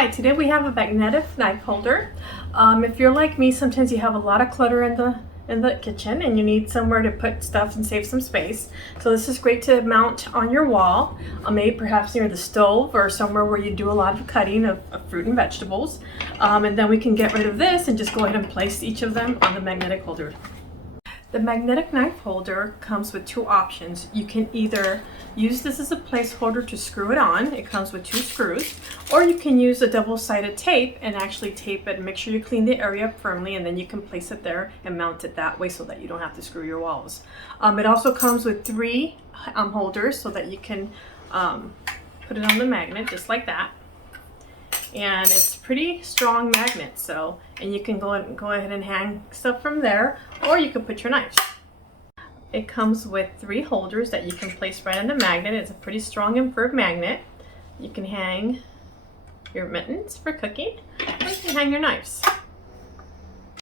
Hi, today we have a magnetic knife holder. If you're like me, sometimes you have a lot of clutter in the kitchen and you need somewhere to put stuff and save some space. So this is great to mount on your wall, maybe perhaps near the stove or somewhere where you do a lot of cutting of fruit and vegetables. And then we can get rid of this and just go ahead and place each of them on the magnetic holder. The magnetic knife holder comes with two options. You can either use this as a placeholder to screw it on. It comes with 2 screws. Or you can use a double-sided tape and actually tape it and make sure you clean the area up firmly, and then you can place it there and mount it that way so that you don't have to screw your walls. It also comes with 3 holders so that you can put it on the magnet just like that. And it's pretty strong magnet, and you can go ahead and hang stuff from there, or you can put your knives. It comes with 3 holders that you can place right on the magnet. It's a pretty strong and firm magnet. You can hang your mittens for cooking, or you can hang your knives.